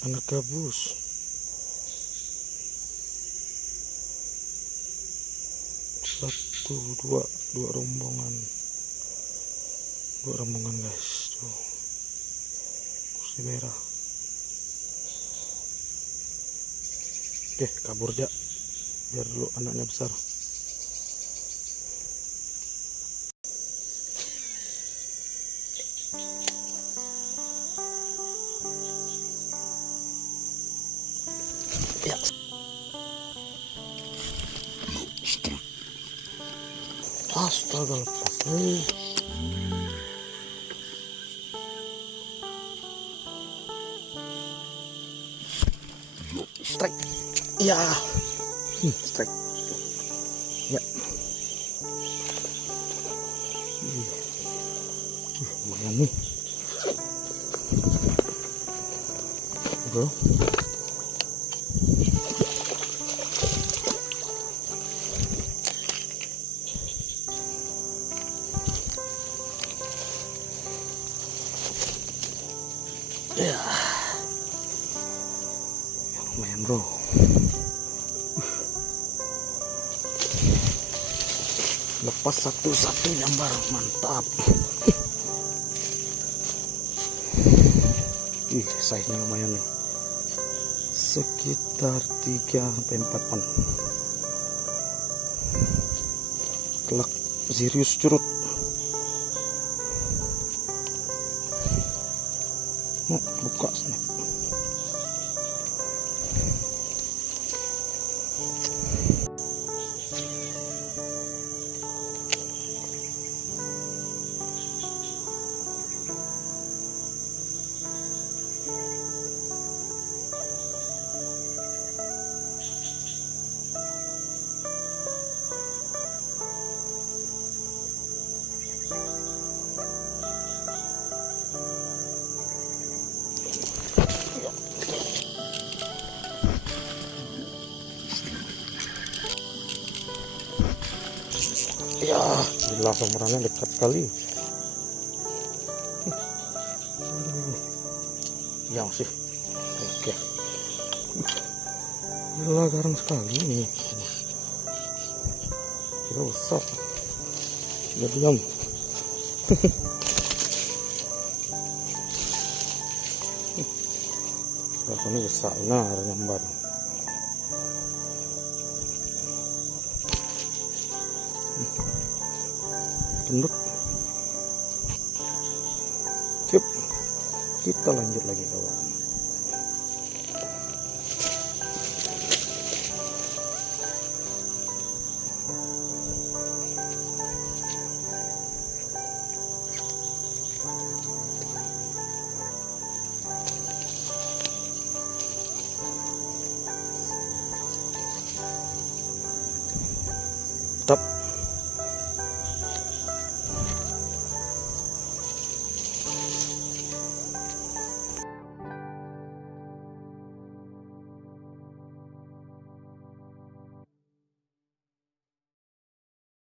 anak gabus. Satu, dua rombongan guys, tuh kursi merah. Oke, kabur aja biar dulu anaknya besar. Ya. Astaga, lepas nih. Strike. Ya. Strike. Ya. Lumayan nih. Bro. Ya. Lumayan, bro. Lepas satu jambar, mantap. Size-nya lumayan nih, sekitar 3-4 ton. Kelak Sirius curut. Buka snap. Ya, gila, komorannya dekat sekali. Ya sih. Oke. Gila, garang sekali nih. Gila, besar. Ya, diam. Gila, ini besar. Nah, nyambar. Gendut. Sip, kita lanjut lagi, kawan. Stop.